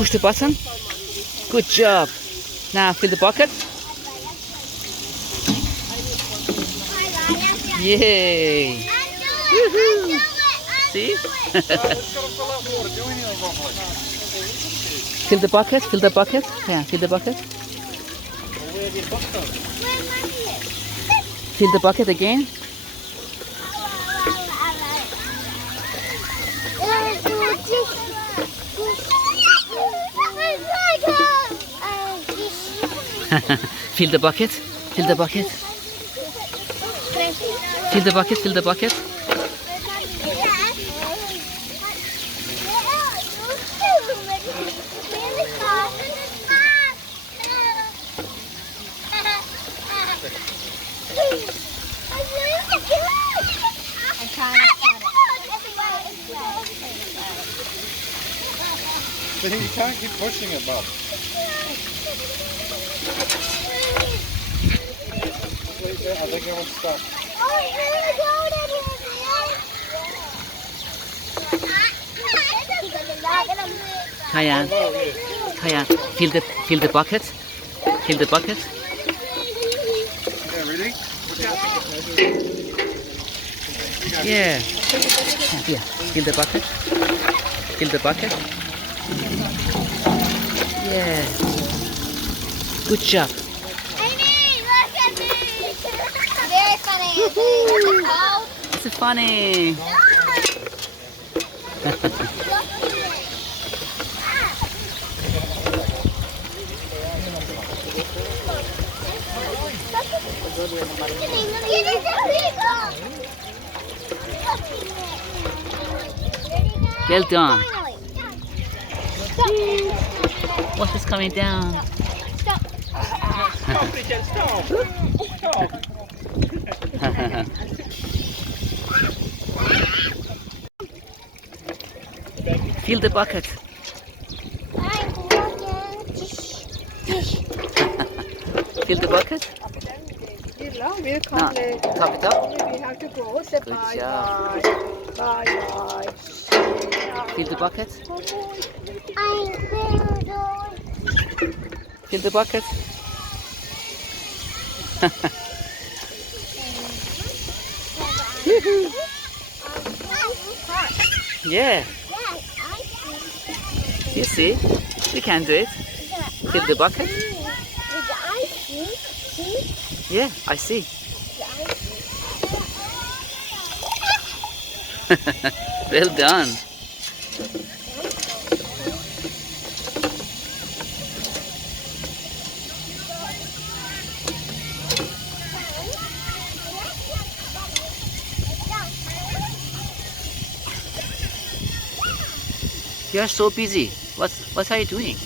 push the button. Good job. Now fill the bucket. Yay! Woohoo! See? Fill the bucket, fill the bucket. Yeah, fill the bucket. Fill the bucket again. Fill the bucket, fill the bucket. Fill the bucket, fill the bucket. You can't keep pushing it, Bob. I think it won't stop. Kayan, fill the bucket. Fill the bucket. Yeah, really? Yeah. Yeah. Fill the bucket. Fill the bucket. Yeah. Good job. Look at me. Very funny. It's funny. Well done. What is coming down? Stop. Stop, Richard, stop. Stop. Fill the bucket. Fill the bucket. Now, top it up. Good job. Fill the bucket. Fill the bucket. Yeah. You see, we can do it. Fill the bucket. Yeah, I see. Well done. You are so busy. What are you doing?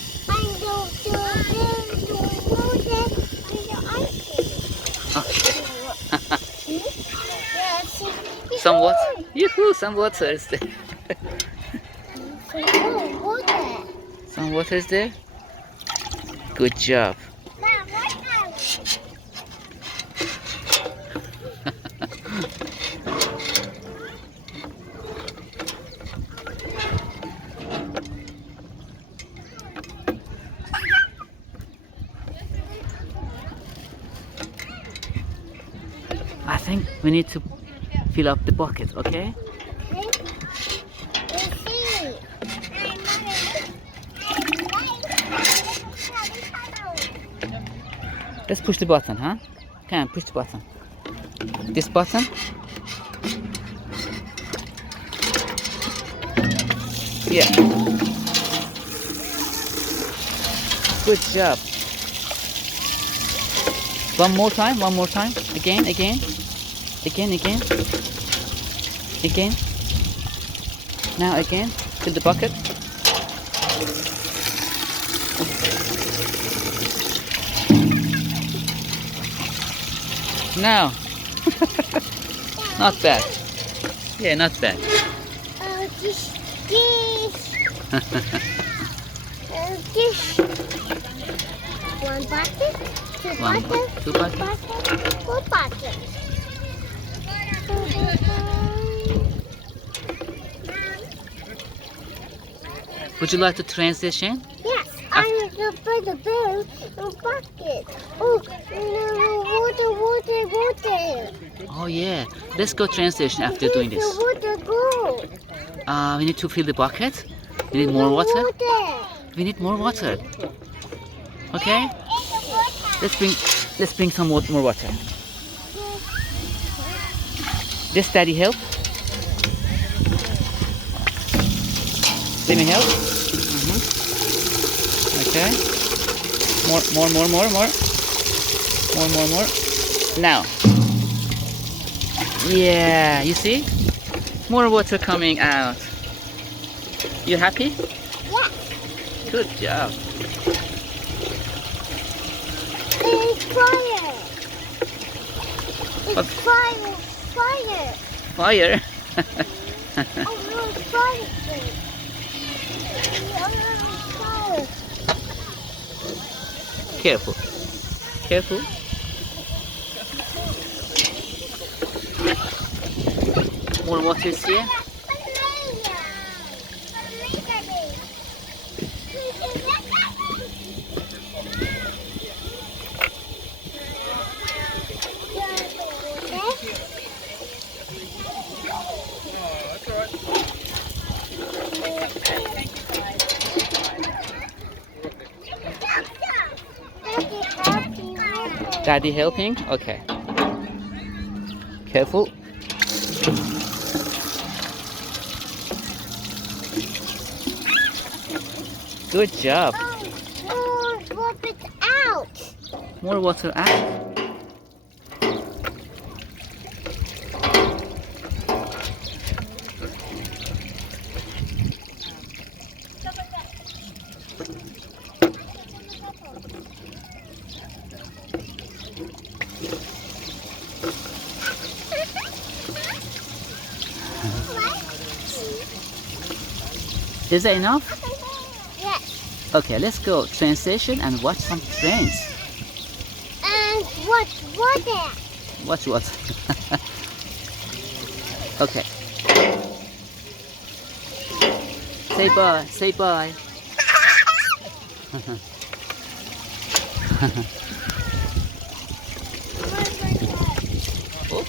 Some water. Yoo-hoo, some water is there. Some water is there. Good job. I think we need to fill up the bucket, okay? Let's push the button, huh? Come on, push the button. This button. Yeah. Good job. One more time, one more time. Again, again. Again, again. Again. Now again. Fill the bucket. Now. Not bad. Yeah, not bad. This. One bucket, two buckets, four buckets. Would you like to translation? Yeah. put the bear in the bucket. Oh, no, water. Oh yeah. Let's go train station after doing The this. water go. We need to fill the bucket. We need more water. Water. We need more water. Okay. Let's bring some more water. This daddy help. Let me help. Okay. More. More. Now. Yeah, you see? More water coming out. You happy? Yeah. Good job. It's fire. What? It's fire. Fire. Fire. Oh no, it's fire. Oh no, it's fire. Careful. Careful. More water is here. Daddy helping? Okay. Careful. Good job. Oh, drop it out. More water out. Is that enough? Yes. Okay, let's go train station and watch some trains. And what water? Watch what? Okay. Say bye. Say bye. Oh.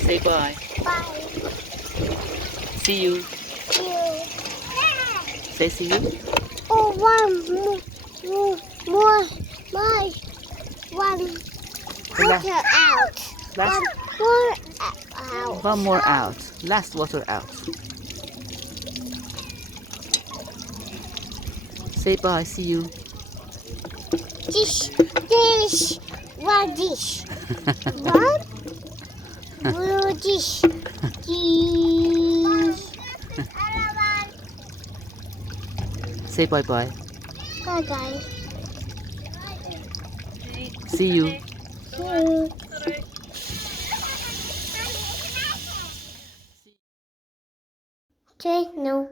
Say bye. Bye. See you. You. Say see you. Oh, more, one water out. Last, One more out. one more out. Last water out. Say bye. See you. Dish, one dish. One blue dish. Dish. Say bye bye. Bye bye. See you. Traino.